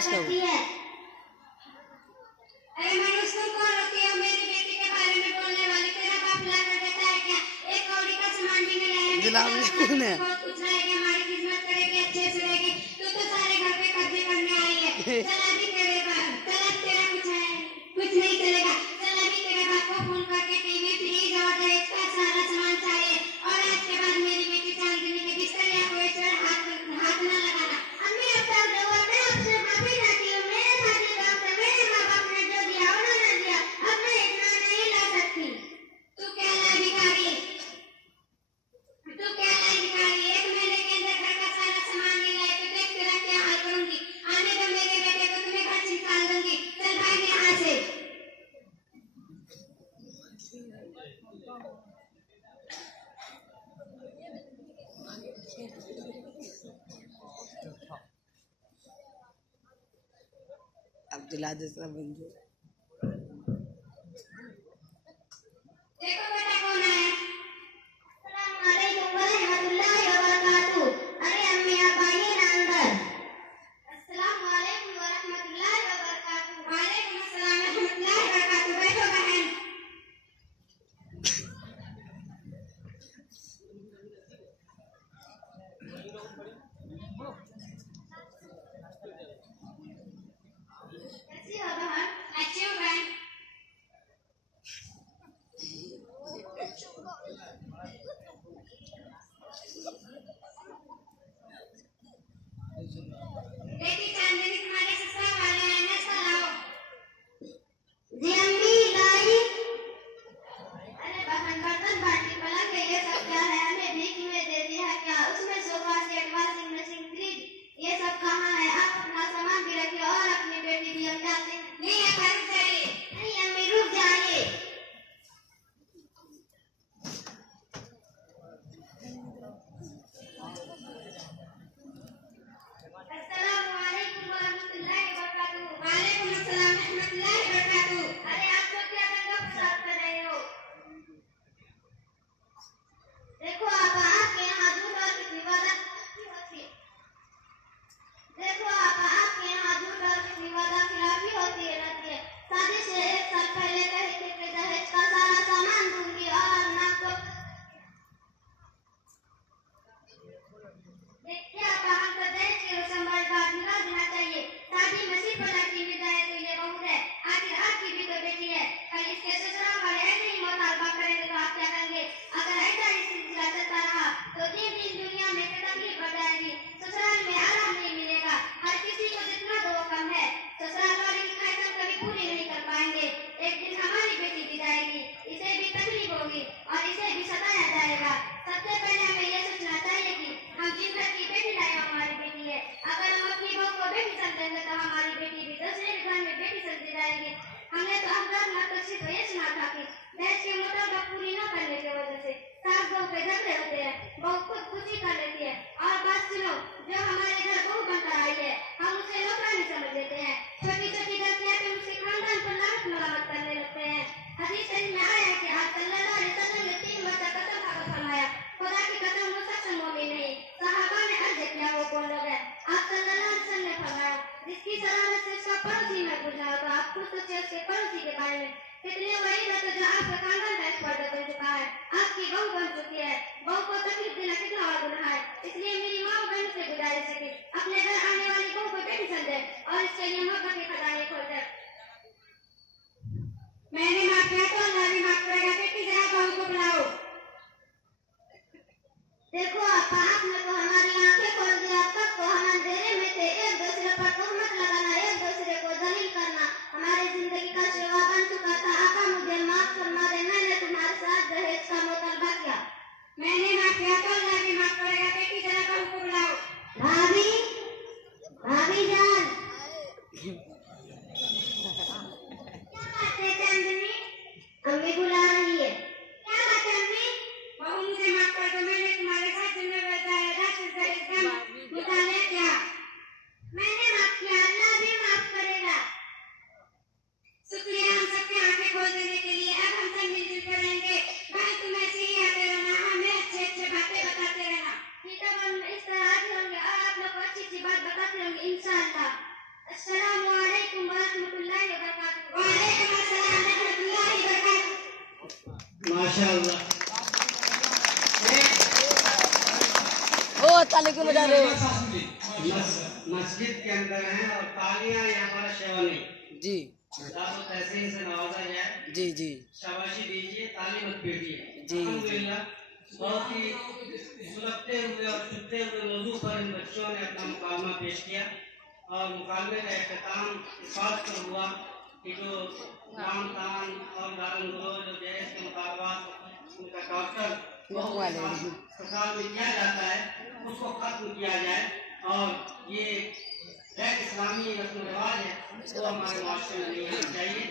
बस करो। अरे मनुष्य तुम कौन होती हो मेरी बेटी के बारे में बोलने वाली? तेरा बाप ला कर देता है क्या? एक कौड़ी का सामान भी नहीं लाया। बहुत कुछ लाएगी, हमारी खिदमत करेगी, अच्छे से रहेगी। तू तो सारे घर पे कब्जे करने आई है। चल अभी तेरा कुछ नहीं चलेगा। चल अभी तेरे बाप को फोन करके टीवी, फ्रिज और दहेज का सारा सामान चाहिए। और आज के बाद मेरी बेटी चांदनी के बिस्तर या कोई चढ़ हाथ न लगाना। अम्मी अब तक मैं आपसे माफी चाहती हूँ। मेरे साथी बाप से मेरे माँ बाप ने जो दिया उन्होंने दिया। अब मैं इतना नहीं ला सकती। तू क्या लाई भिखारी? एक महीने के अंदर घर का सारा सामान नहीं लाए तो देख तेरा क्या हाल करूंगी। आने दो मेरे बेटे को, तुम्हें घर से निकाल दूंगी। चल भाग यहाँ से। अब दिला दे सब बंदे। देखो बेटा कौन है? अस्सलाम वालेकुम वरहमतुल्लाहि वबरकातुहू। अरे अम्मी आप आइए ना अंदर। अस्सलाम वालेकुम वरहमतुल्लाहि वबरकातुहू। वालेकुम अस्सलाम वरहमतुल्लाहि वबरकातुहू। बैठो बहन। कैसी हो बहन? अच्छी हो बहन। बेटी चांदनी तुम्हारे ससुराल वाले हैं, नाश्ता लाओ। जी अम्मी लाई। अरे बहन बर्तन बाटी पलंग ये सब क्या है? हमें भीख में दे दिया है क्या? उसमें sofa set, washing machine, fridge ये सब कहाँ है? आप अपना सामान भी रखिए और अपनी बेटी भी। हम जाते हैं। नहीं आप रुक जाइए। नहीं अम्मी रुक जाइए। अस्सलामु अलैकुम वरहमतुल्लाहि वबरकातुहू। वालेकुम अस्सलाम वरहमतुल्लाहि वबरकातुहू। अरे आप लोग क्या गपशप कर रहे हो? देखो आपके यहाँ झूठ और कितनी वादा होती है। देखो आपके यहाँ झूठ और कितनी वादा खिलाफी होती रहती है। शादी से 1 साल पहले कही थी कि दहेज का सारा सामान दूंगी और अब ना तो देखिए आप हमको दहेज की रस्म बर्बाद मिला देना चाहिए। शादी नसीब वाला की विदाई तो ये बहू है। आखिर आपकी भी तो बेटी है। कल इसके ससुराल वाले ऐसे ही मुतालबा करेंगे तो आप क्या करेंगे? अगर ऐसा ही सिलसिला चलता रहा तो दिन दिन दुनिया में तकलीफ बढ़ जाएगी। ससुराल में आराम नहीं मिलेगा। हर किसी को जितना दो कम है। ससुराल वाले की ख्वाहिश हम कभी पूरी नहीं कर पाएंगे। एक दिन हमारी बेटी भी जाएगी, इसे भी तकलीफ होगी और इसे भी सताया जाएगा। सबसे पहले हमें यह सोचना चाहिए कि हम जिस घर की बेटी लाए हमारी बेटी है। अगर हम अपनी बहू को बेटी समझेंगे तो हमारी बेटी भी दूसरे घर में बेटी समझी जाएगी। हमने तो अफगान नाटक से ये सुना था कि दहेज के मुताबिक पूरी न करने की वजह से सास बहू पे झगड़े होते हैं। बहू खुद खुशी कर लेती है। और बात सुनो, जो हमारे घर बहू बनकर आई है हम उसे नौकरानी समझ लेते हैं। छोटी छोटी गलतियां पे उसके खानदान पर लानत मलामत करने लगते हैं। हदीस शरीफ में आया है कि आप सल्लल्लाहु अलैहि वसल्लम ने 3 मरतबा कसम खाकर फरमाया, खुदा की कसम वो सच मोमिन नहीं। सहाबा ने अर्ज किया वो कौन लोग हैं? आप सल्लल्लाहु अलैहि वसल्लम ने फरमाया, जिसकी सलामत से उसका पड़ोसी न गुजरा तो आप खुद सोचिए उसके पड़ोसी के बारे में। कितने वही न तो जो आपका खानदान का एक्सपर्ट बन चुका है, आपकी बहू बन चुकी है। बहू को तकलीफ देना कितना बड़ा गुनाह है। इसलिए मेरी माँ बहन से गुजारिश है कि अपने घर आने वाली बहू को बेटी समझे और इसके लिए मोहब्बत के खजाने खोले। मैंने माफ किया तो अल्लाह भी माफ करेगा। बेटी जरा बहू को बुलाओ। देखो आपने तो हमारी आंखें खोल दी। अब तक तो हम अंधेरे में थे। एक दूसरे पर तोहमत लगाना, एक दूसरे को जलील करना हमारी जिंदगी का शिवा बन चुका था। आका मुझे माफ फरमा दे। मैंने तुम्हारे साथ दहेज का मुतालबा किया। मैंने माफ किया तो अल्लाह भी माफ करेगा। बेटी जरा बहू को बुलाओ। भाभी जान माशाअल्लाह। ओ ताली क्यों बजा रहे हो? मस्जिद के अंदर हैं और तालियां यहाँ पर शेवनी जी तहसीन से नवाजा जाए। जी जी शाबाशी दीजिए, ताली मत पीटिए। जी। अल्हम्दुलिल्लाह बहुत ही सुलगते हुए और चुपते हुए मौजू पर इन बच्चों ने अपना मुकालमा पेश किया और मुकालमे का अख्ताम इस बात पर हुआ कि जो नाम तान और गारन गलोज और जहेज के मुतालबात उनका टॉर्चर सरकार में किया जाता है उसको खत्म किया जाए और ये इस्लामी रस्म रिवाज है वो हमारे माशरे में नहीं आना चाहिए।